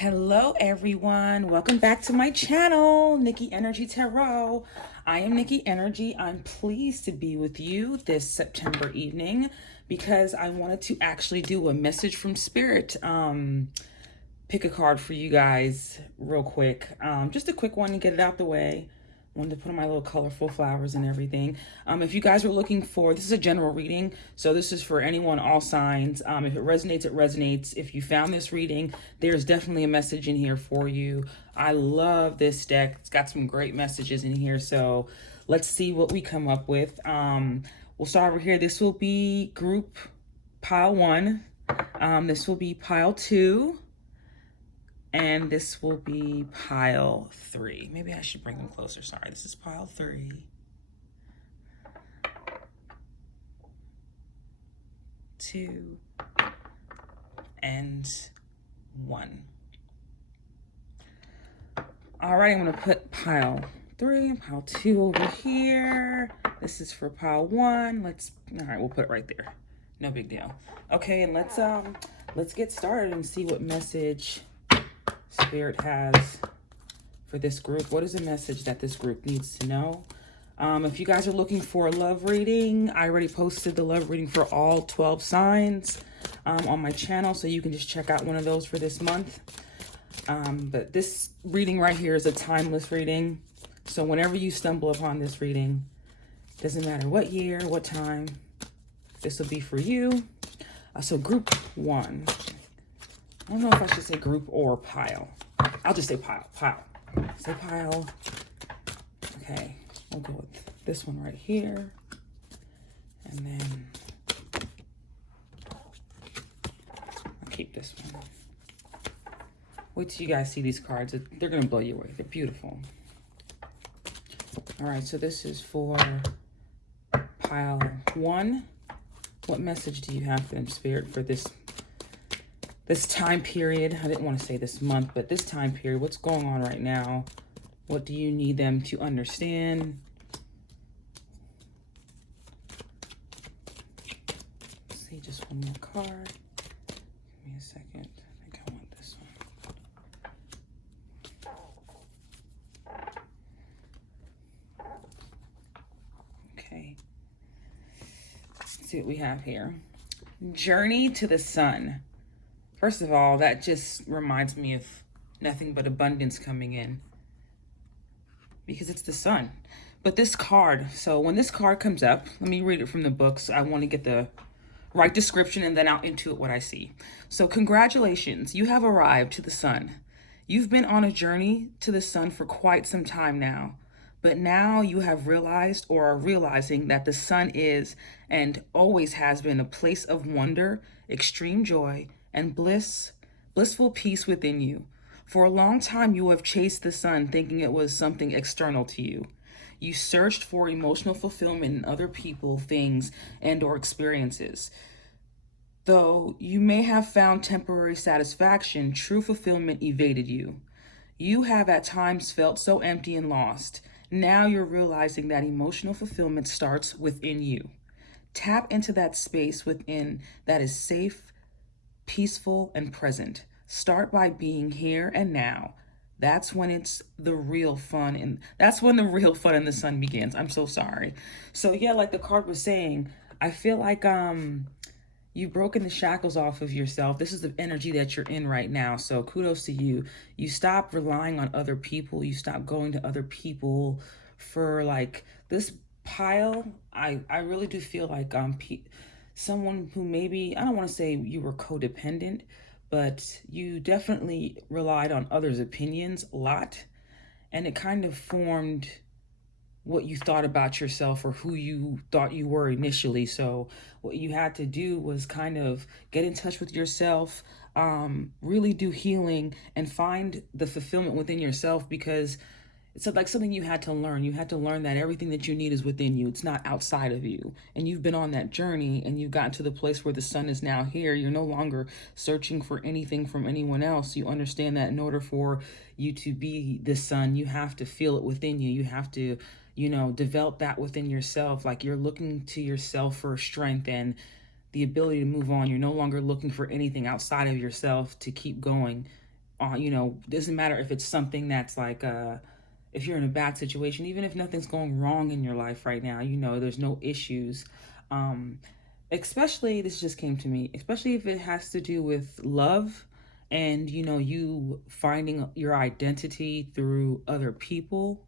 Hello everyone, welcome back to my channel, Nikkienergytarot. I am Nikki Energy. I'm pleased to be with you this September evening because I wanted to actually do a message from spirit. Pick a card for you guys real quick. Just a quick one to get it out the way. Wanted to put on my little colorful flowers and everything. If you guys are looking for, this is a general reading, so this is for anyone, all signs. If it resonates, it resonates. If you found this reading, there's definitely a message in here for you. I love this deck. It's got some great messages in here, so let's see what we come up with. We'll start over here. This will be group pile 1. This will be pile 2. And this will be pile 3. Maybe I should bring them closer. Sorry, this is pile 3. 2 and 1. All right, I'm gonna put pile 3 and pile 2 over here. This is for pile 1. All right, we'll put it right there. No big deal. Okay, and let's get started and see what message Spirit has for this group. What is a message that this group needs to know? If you guys are looking for a love reading, I already posted the love reading for all 12 signs on my channel, so you can just check out one of those for this month. But this reading right here is a timeless reading. So whenever you stumble upon this reading, doesn't matter what year, what time, this will be for you. So group 1. I don't know if I should say group or pile. I'll just say pile. Say pile. Okay, we'll go with this one right here. And then I'll keep this one. Wait till you guys see these cards. They're going to blow you away. They're beautiful. All right, so this is for pile 1. What message do you have for them, Spirit, for this time period? I didn't want to say this month, but this time period, what's going on right now? What do you need them to understand? Let's see, just one more card. Give me a second. I think I want this one. Okay. Let's see what we have here. Journey to the sun. First of all, that just reminds me of nothing but abundance coming in, because it's the sun. But this card, so when this card comes up, let me read it from the books. I want to get the right description and then I'll intuit what I see. So congratulations, you have arrived to the sun. You've been on a journey to the sun for quite some time now. But now you have realized or are realizing that the sun is and always has been a place of wonder, extreme joy, and blissful peace within you. For a long time, you have chased the sun thinking it was something external to you. You searched for emotional fulfillment in other people, things, and or experiences. Though you may have found temporary satisfaction, true fulfillment evaded you. You have at times felt so empty and lost. Now you're realizing that emotional fulfillment starts within you. Tap into that space within that is safe, peaceful, and present. Start by being here and now. That's when it's the real fun, and that's when the real fun in the sun begins. I'm so sorry. So yeah, like the card was saying, I feel like you've broken the shackles off of yourself. This is the energy that you're in right now. So kudos to you. You stop relying on other people. You stop going to other people for like this pile. I really do feel like someone who maybe, I don't want to say you were codependent, but you definitely relied on others' opinions a lot. And it kind of formed what you thought about yourself or who you thought you were initially. So what you had to do was kind of get in touch with yourself, really do healing and find the fulfillment within yourself, because it's like something you had to learn. You had to learn that everything that you need is within you. It's not outside of you. And you've been on that journey and you've gotten to the place where the sun is now here. You're no longer searching for anything from anyone else. You understand that in order for you to be the sun, you have to feel it within you. You have to, develop that within yourself. Like you're looking to yourself for strength and the ability to move on. You're no longer looking for anything outside of yourself to keep going. you know, doesn't matter if it's something that's like, if you're in a bad situation, even if nothing's going wrong in your life right now, you know, there's no issues. Um, Especially, this just came to me, especially if it has to do with love and, you know, you finding your identity through other people.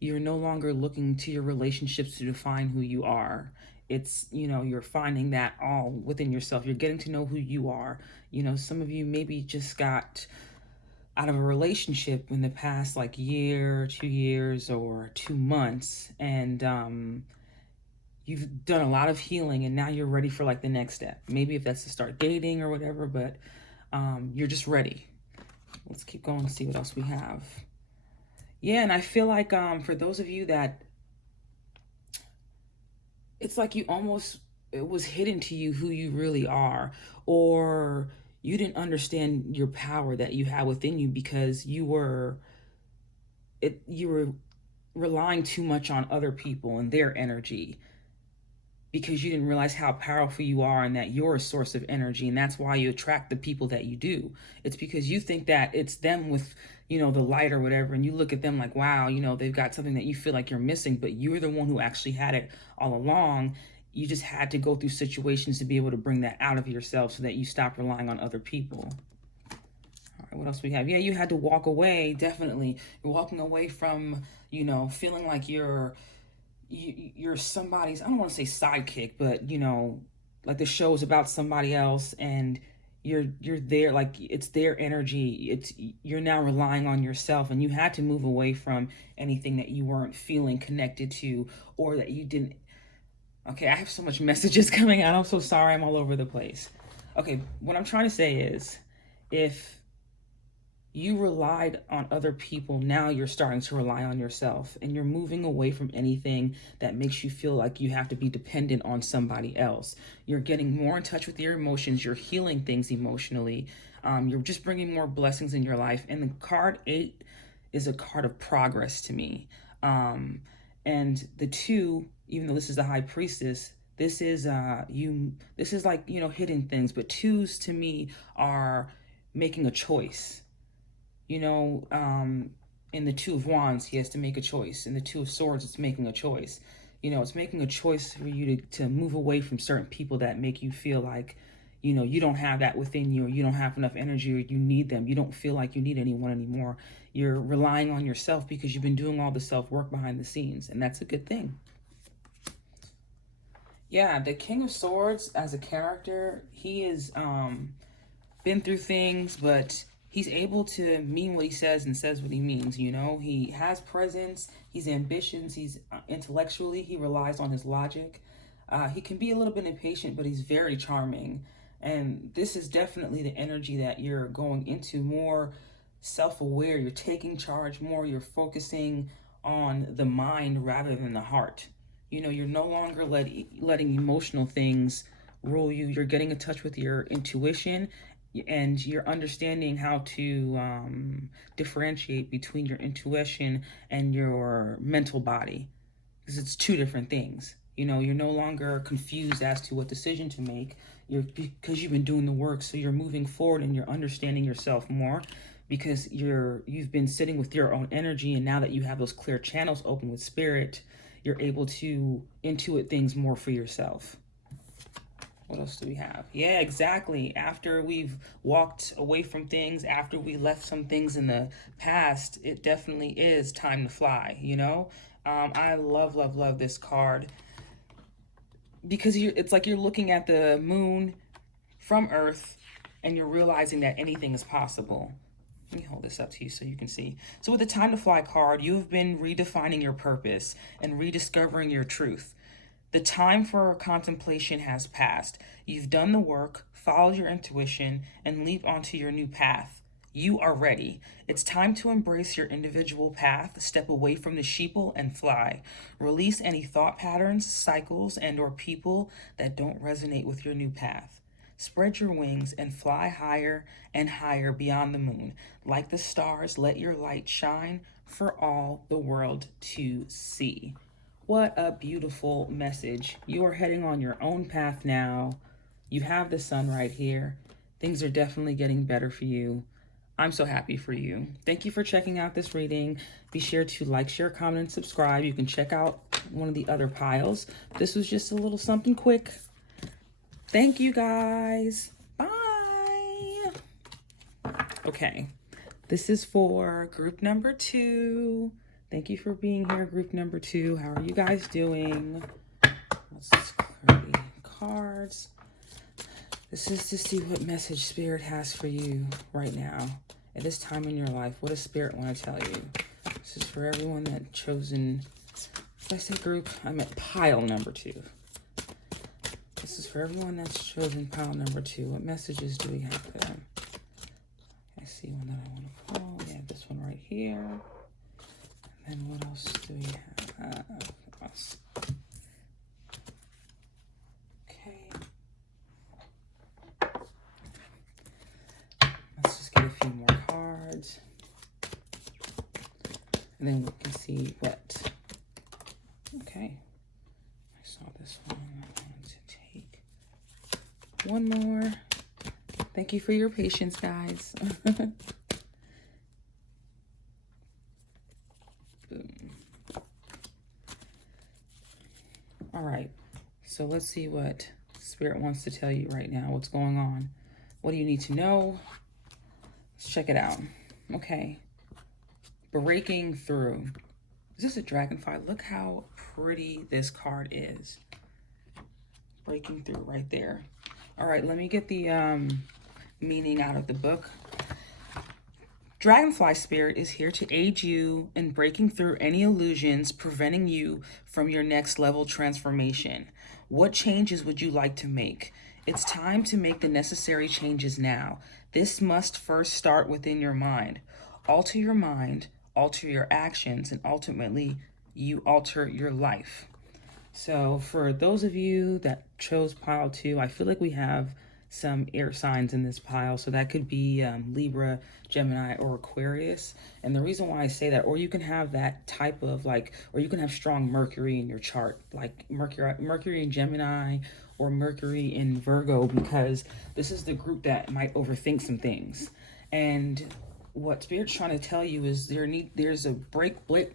You're no longer looking to your relationships to define who you are. It's, you know, you're finding that all within yourself. You're getting to know who you are. You know, some of you maybe just got out of a relationship in the past like year, 2 years, or 2 months, and you've done a lot of healing, and now you're ready for like the next step. Maybe if that's to start dating or whatever, but you're just ready. Let's keep going and see what else we have. Yeah, and I feel like for those of you that it's like you almost, it was hidden to you who you really are, or you didn't understand your power that you had within you because you were relying too much on other people and their energy, because you didn't realize how powerful you are and that you're a source of energy, and that's why you attract the people that you do. It's because you think that it's them with, you know, the light or whatever, and you look at them like, wow, you know, they've got something that you feel like you're missing, but you're the one who actually had it all along. You just had to go through situations to be able to bring that out of yourself so that you stop relying on other people. All right, what else we have? Yeah, you had to walk away, definitely. You're walking away from, you know, feeling like you're somebody's, I don't want to say sidekick, but you know, like the show is about somebody else, and you're there, like it's their energy. You're now relying on yourself, and you had to move away from anything that you weren't feeling connected to, or that you didn't. Okay, I have so much messages coming out. I'm so sorry, I'm all over the place. Okay, what I'm trying to say is, if you relied on other people, now you're starting to rely on yourself, and you're moving away from anything that makes you feel like you have to be dependent on somebody else. You're getting more in touch with your emotions. You're healing things emotionally. You're just bringing more blessings in your life. And the card 8 is a card of progress to me. And the 2, even though this is the High Priestess, this is this is like, you know, hidden things, but 2s to me are making a choice. You know, in the 2 of Wands, he has to make a choice. In the 2 of Swords, it's making a choice. You know, it's making a choice for you to move away from certain people that make you feel like, you know, you don't have that within you, or you don't have enough energy, or you need them. You don't feel like you need anyone anymore. You're relying on yourself because you've been doing all the self-work behind the scenes, and that's a good thing. Yeah, the King of Swords as a character, he has been through things, but he's able to mean what he says and says what he means. You know, he has presence, he's ambitious, he's intellectually, he relies on his logic. He can be a little bit impatient, but he's very charming. And this is definitely the energy that you're going into, more self-aware. You're taking charge more. You're focusing on the mind rather than the heart. You know, you're no longer letting emotional things rule you. You're getting in touch with your intuition, and you're understanding how to differentiate between your intuition and your mental body, because it's 2 different things. You know, you're no longer confused as to what decision to make. Because you've been doing the work, so you're moving forward and you're understanding yourself more, because you've been sitting with your own energy, and now that you have those clear channels open with spirit, you're able to intuit things more for yourself. What else do we have? Yeah, exactly. After we've walked away from things, after we left some things in the past, it definitely is time to fly, you know? I love, love, love this card, because it's like you're looking at the moon from Earth, and you're realizing that anything is possible. Let me hold this up to you so you can see. So with the Time to Fly card, you have been redefining your purpose and rediscovering your truth. The time for contemplation has passed. You've done the work, followed your intuition, and leap onto your new path. You are ready. It's time to embrace your individual path, step away from the sheeple, and fly. Release any thought patterns, cycles, and/or people that don't resonate with your new path. Spread your wings and fly higher and higher beyond the moon. Like the stars, let your light shine for all the world to see. What a beautiful message. You are heading on your own path now. You have the sun right here. Things are definitely getting better for you. I'm so happy for you. Thank you for checking out this reading. Be sure to like, share, comment, and subscribe. You can check out one of the other piles. This was just a little something quick. Thank you, guys. Bye. Okay, this is for group number 2. Thank you for being here, group number 2. How are you guys doing? Let's clear the cards. This is to see what message Spirit has for you right now at this time in your life. What does Spirit want to tell you? This is for everyone that chosen, if I say group, I meant pile number 2. This is for everyone that's chosen pile number 2. What messages do we have for them? I see one that I want to pull. We have this one right here. And then what else do we have? Us. Okay. Let's just get a few more cards. And then we can see what. Okay. I saw this one. I wanted to take one more. Thank you for your patience, guys. Boom. All right. So let's see what Spirit wants to tell you right now. What's going on? What do you need to know? Let's check it out. Okay. Breaking through. Is this a dragonfly? Look how pretty this card is. Breaking through right there. All right, let me get the meaning out of the book. Dragonfly Spirit is here to aid you in breaking through any illusions preventing you from your next level transformation. What changes would you like to make? It's time to make the necessary changes now. This must first start within your mind. Alter your mind, alter your actions, and ultimately you alter your life. So for those of you that chose pile 2, I feel like we have some air signs in this pile. So that could be Libra, Gemini, or Aquarius. And the reason why I say that, or you can have that type of or you can have strong Mercury in your chart, like Mercury in Gemini or Mercury in Virgo, because this is the group that might overthink some things. And what Spirit's trying to tell you is there's a breakthrough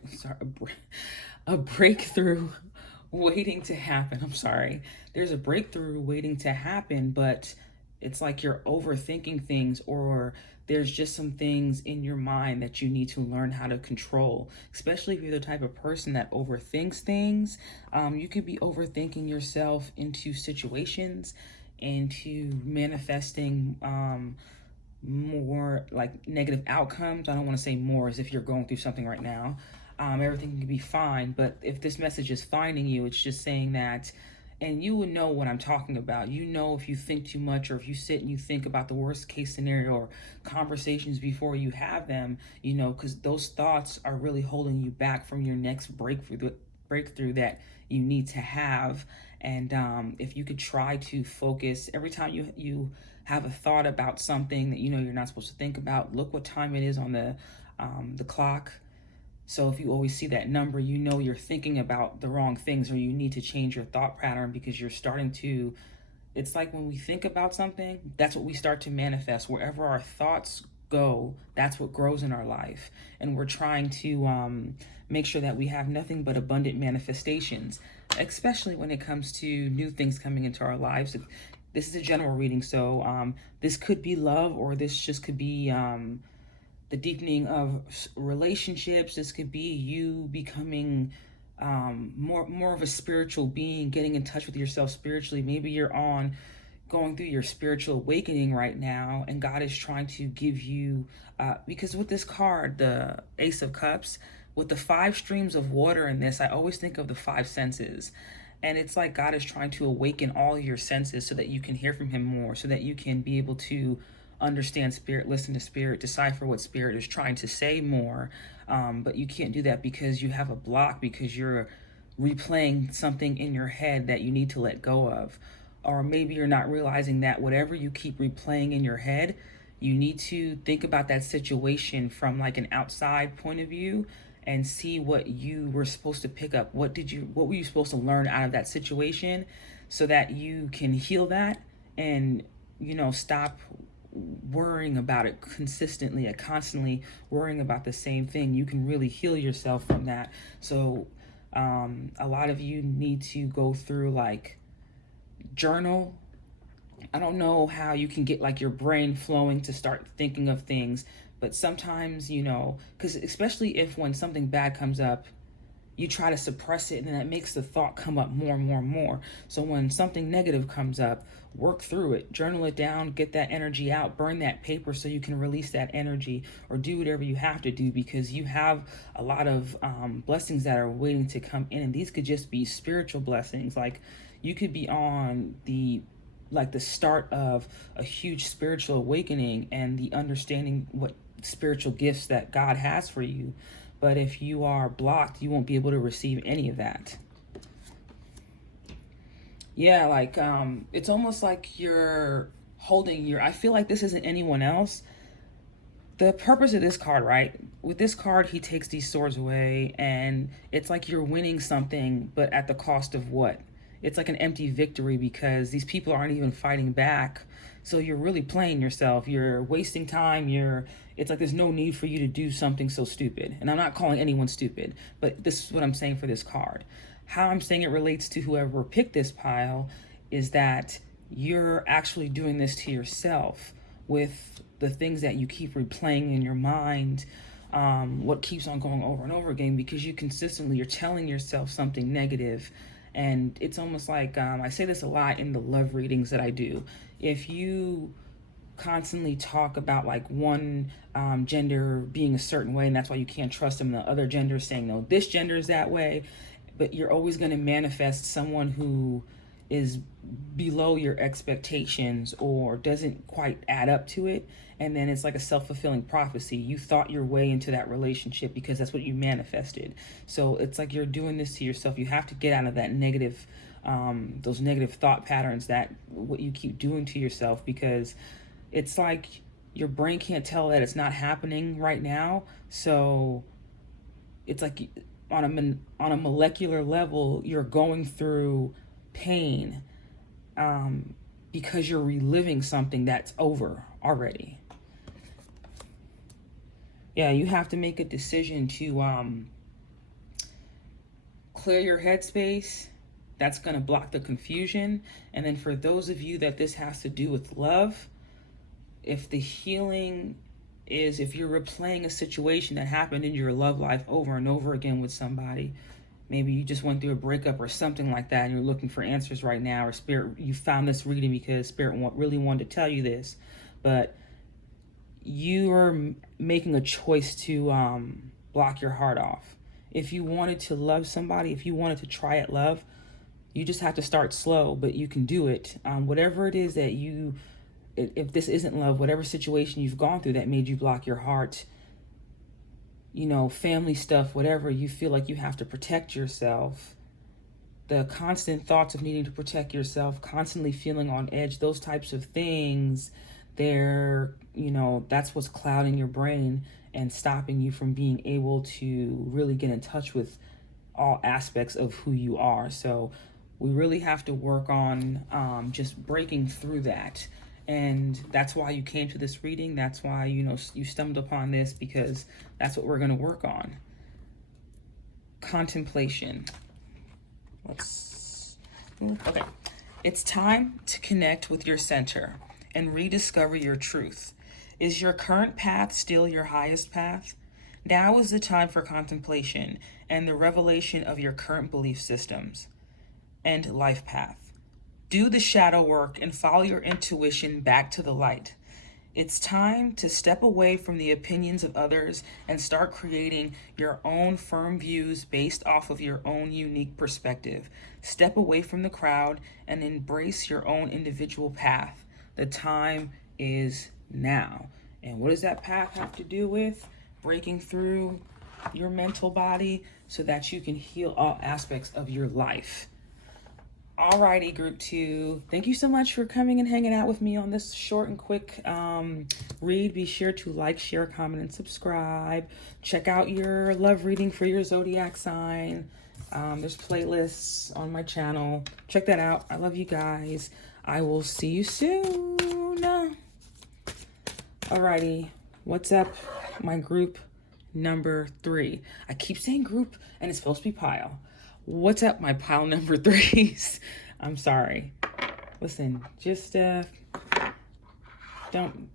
waiting to happen. I'm sorry. There's a breakthrough waiting to happen, but it's like you're overthinking things, or there's just some things in your mind that you need to learn how to control, especially if you're the type of person that overthinks things. You could be overthinking yourself into situations, into manifesting more like negative outcomes. I don't want to say more as if you're going through something right now. Everything can be fine, but if this message is finding you, it's just saying that, and you would know what I'm talking about. You know, if you think too much, or if you sit and you think about the worst case scenario or conversations before you have them, you know, because those thoughts are really holding you back from your next breakthrough that you need to have. And if you could try to focus every time you have a thought about something that you know you're not supposed to think about, look what time it is on the clock. So if you always see that number, you know you're thinking about the wrong things, or you need to change your thought pattern, because you're starting to, it's like when we think about something, that's what we start to manifest. Wherever our thoughts go, that's what grows in our life. And we're trying to make sure that we have nothing but abundant manifestations, especially when it comes to new things coming into our lives. This is a general reading, so this could be love, or this just could be the deepening of relationships. This could be you becoming more of a spiritual being, getting in touch with yourself spiritually. Maybe you're going through your spiritual awakening right now, and God is trying to give you, because with this card, the Ace of Cups, with the 5 streams of water in this, I always think of the 5 senses. And it's like God is trying to awaken all your senses so that you can hear from him more, so that you can be able to understand Spirit, listen to Spirit, decipher what Spirit is trying to say more. But you can't do that because you have a block, because you're replaying something in your head that you need to let go of. Or maybe you're not realizing that whatever you keep replaying in your head, you need to think about that situation from like an outside point of view and see what you were supposed to pick up. What were you supposed to learn out of that situation, so that you can heal that and, you know, stop worrying about it consistently and constantly worrying about the same thing. You can really heal yourself from that. So a lot of you need to go through like journal. I don't know how you can get like your brain flowing to start thinking of things, but sometimes, you know, because especially if when something bad comes up, you try to suppress it, and then that makes the thought come up more and more and more. So when something negative comes up, work through it, journal it down, get that energy out, burn that paper so you can release that energy, or do whatever you have to do, because you have a lot of blessings that are waiting to come in. And these could just be spiritual blessings. Like you could be on the start of a huge spiritual awakening and the understanding what spiritual gifts that God has for you. But if you are blocked, you won't be able to receive any of that. Yeah, like it's almost like you're holding your, I feel like this isn't anyone else. The purpose of this card, right? With this card, he takes these swords away, and it's like you're winning something, but at the cost of what? It's like an empty victory because these people aren't even fighting back. So you're really playing yourself. You're wasting time. It's like there's no need for you to do something so stupid. And I'm not calling anyone stupid, but this is what I'm saying for this card. How I'm saying it relates to whoever picked this pile is that you're actually doing this to yourself with the things that you keep replaying in your mind, what keeps on going over and over again, because you're telling yourself something negative. And it's almost like, I say this a lot in the love readings that I do. If you constantly talk about like one gender being a certain way, and that's why you can't trust them, and the other gender saying, no, this gender is that way, but you're always going to manifest someone who is below your expectations or doesn't quite add up to it. And then it's like a self-fulfilling prophecy. You thought your way into that relationship because that's what you manifested. So it's like you're doing this to yourself. You have to get out of that negative, those negative thought patterns, that what you keep doing to yourself, because it's like your brain can't tell that it's not happening right now. So it's like on a molecular level, you're going through pain because you're reliving something that's over already. Yeah, you have to make a decision to clear your headspace. That's going to block the confusion. And then for those of you that this has to do with love, if the healing is if you're replaying a situation that happened in your love life over and over again with somebody, maybe you just went through a breakup or something like that, and you're looking for answers right now, or Spirit, you found this reading because Spirit really wanted to tell you this, but you are making a choice to block your heart off. If you wanted to love somebody, if you wanted to try at love, you just have to start slow, but you can do it. Whatever it is that if this isn't love, whatever situation you've gone through that made you block your heart, family stuff, whatever, you feel like you have to protect yourself. The constant thoughts of needing to protect yourself, constantly feeling on edge, those types of things, that's what's clouding your brain and stopping you from being able to really get in touch with all aspects of who you are. So we really have to work on just breaking through that. And that's why you came to this reading. That's why, you stumbled upon this, because that's what we're going to work on. Contemplation. Okay. It's time to connect with your center and rediscover your truth. Is your current path still your highest path? Now is the time for contemplation and the revelation of your current belief systems and life path. Do the shadow work and follow your intuition back to the light. It's time to step away from the opinions of others and start creating your own firm views based off of your own unique perspective. Step away from the crowd and embrace your own individual path. The time is now. And what does that path have to do with? Breaking through your mental body so that you can heal all aspects of your life. Alrighty, group 2. Thank you so much for coming and hanging out with me on this short and quick read. Be sure to like, share, comment, and subscribe. Check out your love reading for your zodiac sign. There's playlists on my channel. Check that out. I love you guys. I will see you soon. Alrighty, what's up, my group number 3? I keep saying group, and it's supposed to be pile. What's up, my pile number 3s? I'm sorry. Listen, just don't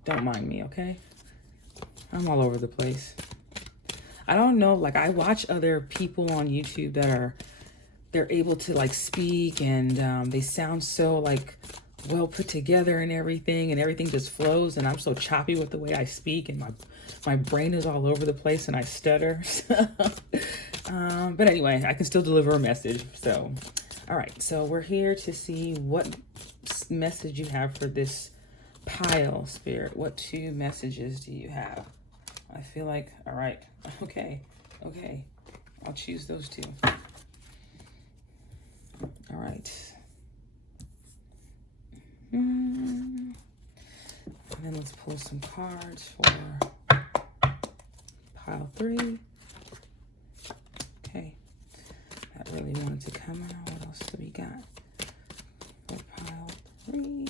mind me, okay? I'm all over the place. I don't know, like I watch other people on YouTube that they're able to like speak, and they sound so like well put together and everything just flows, and I'm so choppy with the way I speak, and my brain is all over the place and I stutter. But anyway, I can still deliver a message. So all right, so we're here to see what message you have for this pile, Spirit. What 2 messages do you have? I feel like, all right, okay, I'll choose those 2. All right. And then let's pull some cards for pile 3. Okay, that really wanted to come out. What else do we got for pile 3?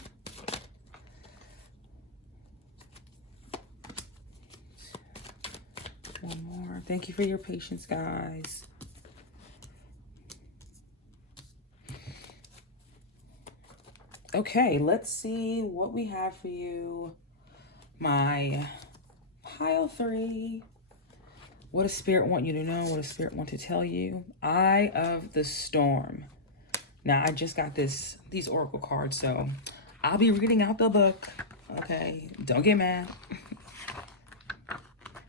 One more. Thank you for your patience, guys. Okay, let's see what we have for you. My pile 3. What does Spirit want you to know? What does Spirit want to tell you? Eye of the Storm. Now, I just got these oracle cards, so I'll be reading out the book. Okay, don't get mad.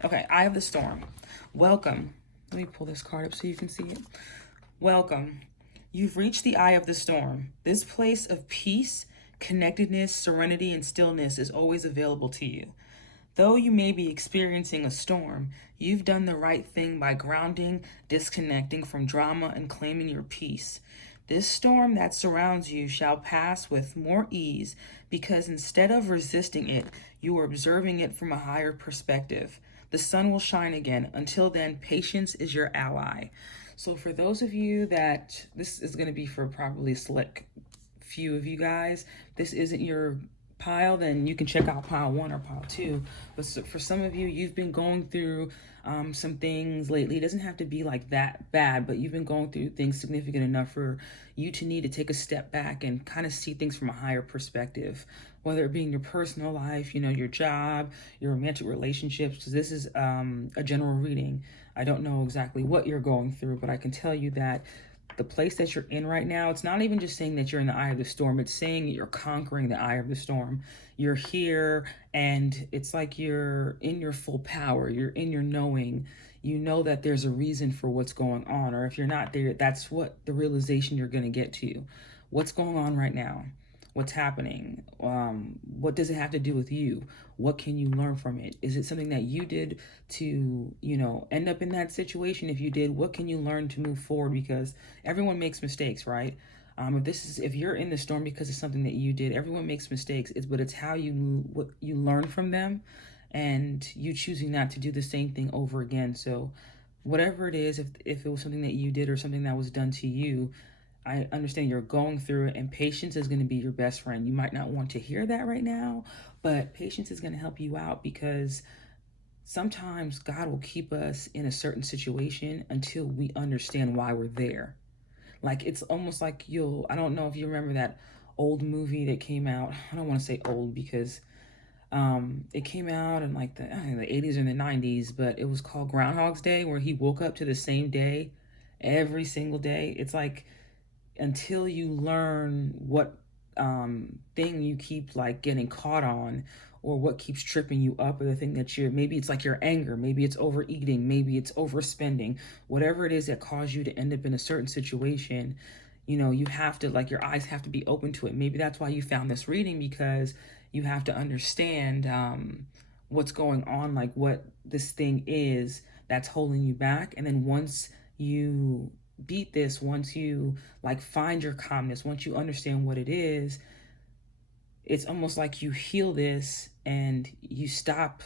Okay, Eye of the Storm. Welcome. Let me pull this card up so you can see it. Welcome. You've reached the eye of the storm. This place of peace, connectedness, serenity, and stillness is always available to you. Though you may be experiencing a storm, you've done the right thing by grounding, disconnecting from drama, and claiming your peace. This storm that surrounds you shall pass with more ease because instead of resisting it, you are observing it from a higher perspective. The sun will shine again. Until then, patience is your ally. So for those of you that, this is going to be for probably a select few of you guys, this isn't your pile, then you can check out pile 1 or pile 2. But for some of you, you've been going through some things lately. It doesn't have to be like that bad, but you've been going through things significant enough for you to need to take a step back and kind of see things from a higher perspective, whether it be in your personal life, your job, your romantic relationships. So this is a general reading. I don't know exactly what you're going through, but I can tell you that the place that you're in right now, it's not even just saying that you're in the eye of the storm. It's saying you're conquering the eye of the storm. You're here, and it's like you're in your full power. You're in your knowing. You know that there's a reason for what's going on. Or if you're not there, that's what the realization you're going to get to. What's going on right now? What's happening? What does it have to do with you? What can you learn from it? Is it something that you did to, end up in that situation? If you did, what can you learn to move forward? Because everyone makes mistakes, right? If you're in the storm because of something that you did, everyone makes mistakes. But it's how what you learn from them, and you choosing not to do the same thing over again. So whatever it is, if it was something that you did or something that was done to you, I understand you're going through it, and patience is going to be your best friend. You might not want to hear that right now, but patience is going to help you out, because sometimes God will keep us in a certain situation until we understand why we're there. Like, it's almost like I don't know if you remember that old movie that came out. I don't want to say old because it came out in like the 80s or the 90s, but it was called Groundhog's Day, where he woke up to the same day every single day. It's like, until you learn what thing you keep like getting caught on, or what keeps tripping you up, or the thing that maybe it's like your anger, maybe it's overeating, maybe it's overspending, whatever it is that caused you to end up in a certain situation, you have to, like, your eyes have to be open to it. Maybe that's why you found this reading, because you have to understand what's going on, like what this thing is that's holding you back. And then once you beat this, once you like find your calmness, once you understand what it is, it's almost like you heal this and you stop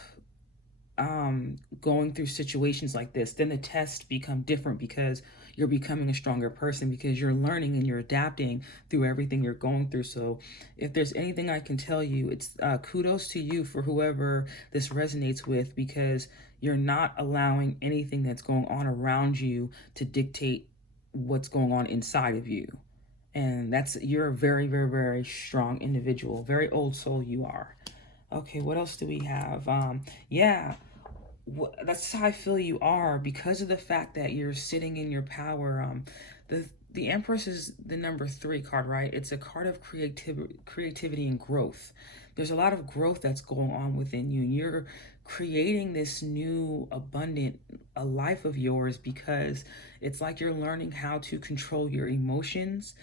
going through situations like this. Then the tests become different because you're becoming a stronger person because you're learning and you're adapting through everything you're going through. So if there's anything I can tell you, it's kudos to you for whoever this resonates with, because you're not allowing anything that's going on around you to dictate what's going on inside of you. And you're a very, very, very strong individual, very old soul you are. Okay, what else do we have? Yeah, that's how I feel you are, because of the fact that you're sitting in your power. The Empress is the number 3 card, right? It's a card of creativity and growth. There's a lot of growth that's going on within you, and you're creating this new abundant a life of yours, because it's like you're learning how to control your emotions.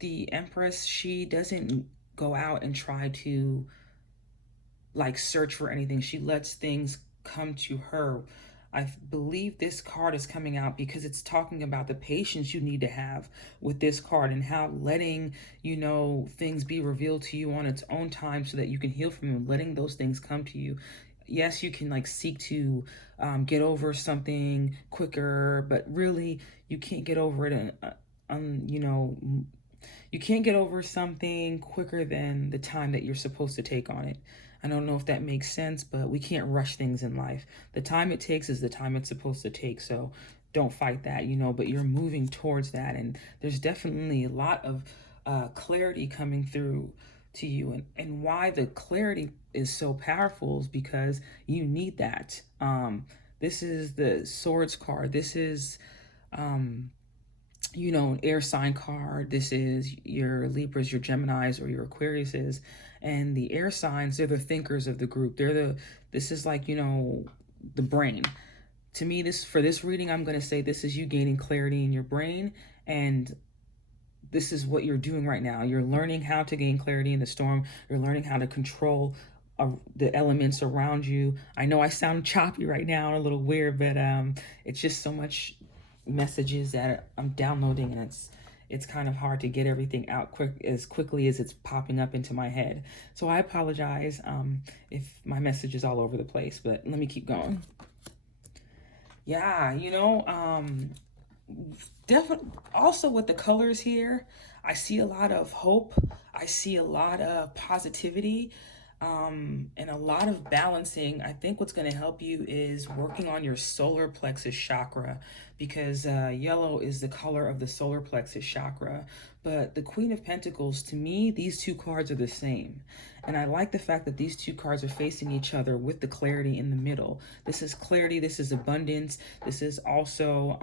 The Empress, she doesn't go out and try to like search for anything. She lets things come to her. I believe this card is coming out because it's talking about the patience you need to have with this card, and how letting, things be revealed to you on its own time so that you can heal from them, letting those things come to you. Yes, you can like seek to get over something quicker, but really you can't get over it you can't get over something quicker than the time that you're supposed to take on it. I don't know if that makes sense, but we can't rush things in life. The time it takes is the time it's supposed to take. So don't fight that, but you're moving towards that. And there's definitely a lot of clarity coming through to you. And why the clarity is so powerful is because you need that. This is the Swords card. This is an air sign card. This is your Libras, your Geminis, or your Aquariuses. And the air signs, they're the thinkers of the group. This is like, the brain. To me, for this reading, I'm going to say this is you gaining clarity in your brain, and this is what you're doing right now. You're learning how to gain clarity in the storm. You're learning how to control the elements around you. I know I sound choppy right now, a little weird, but it's just so much messages that I'm downloading, and it's kind of hard to get everything out as quickly as it's popping up into my head. So I apologize if my message is all over the place, but let me keep going. Yeah, definitely. Also with the colors here, I see a lot of hope. I see a lot of positivity. And a lot of balancing. I think what's going to help you is working on your solar plexus chakra, because yellow is the color of the solar plexus chakra. But the Queen of Pentacles, to me, these two cards are the same. And I like the fact that these two cards are facing each other with the clarity in the middle. This is clarity. This is abundance. This is also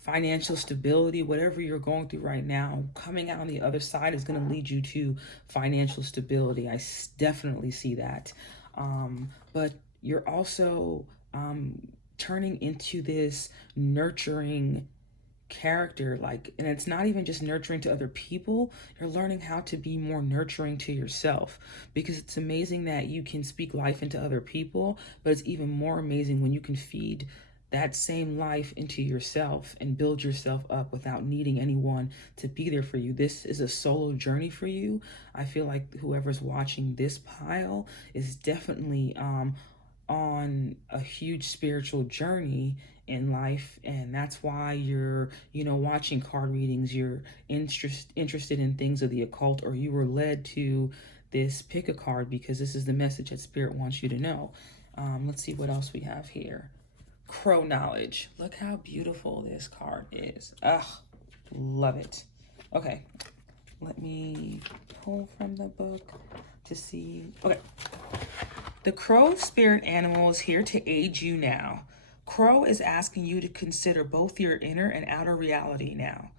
financial stability. Whatever you're going through right now, coming out on the other side is going to lead you to financial stability. I definitely see that. But you're also turning into this nurturing character, and it's not even just nurturing to other people. You're learning how to be more nurturing to yourself, because it's amazing that you can speak life into other people, but it's even more amazing when you can feed that same life into yourself and build yourself up without needing anyone to be there for you. This is a solo journey for you. I feel like whoever's watching this pile is definitely on a huge spiritual journey in life, and that's why you're watching card readings. You're interested in things of the occult, or you were led to this pick a card because this is the message that Spirit wants you to know. Let's see what else we have here. Crow knowledge. Look how beautiful this card is. Ugh, love it. Okay, let me pull from the book to see. Okay. The crow spirit animal is here to aid you now. Crow is asking you to consider both your inner and outer reality now.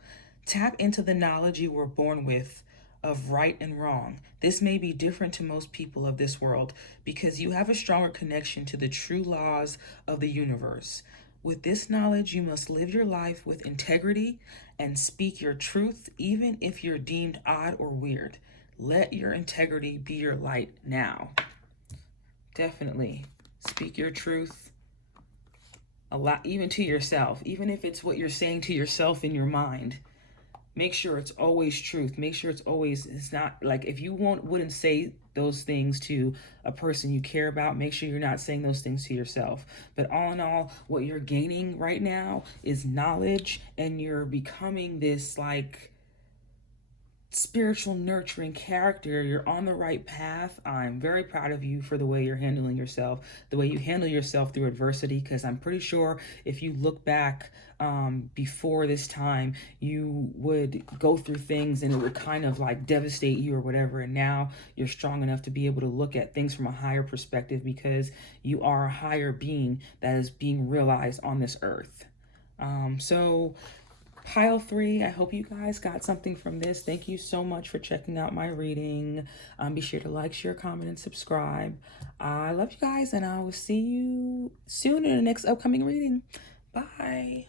Tap into the knowledge you were born with of right and wrong. This may be different to most people of this world because you have a stronger connection to the true laws of the universe. With this knowledge, you must live your life with integrity and speak your truth, even if you're deemed odd or weird. Let your integrity be your light now. Definitely speak your truth a lot, even to yourself, even if it's what you're saying to yourself in your mind. make sure it's always truth. Make sure it's not like, if you wouldn't say those things to a person you care about, make sure you're not saying those things to yourself. But all in all, what you're gaining right now is knowledge, and you're becoming this like spiritual nurturing character. You're on the right path. I'm very proud of you for the way you're handling yourself, the way you handle yourself through adversity, because I'm pretty sure if you look back before this time, you would go through things and it would kind of like devastate you or whatever, and now you're strong enough to be able to look at things from a higher perspective, because you are a higher being that is being realized on this earth. So Pile 3, I hope you guys got something from this. Thank you so much for checking out my reading. Be sure to like, share, comment, and subscribe. I love you guys, and I will see you soon in the next upcoming reading. Bye.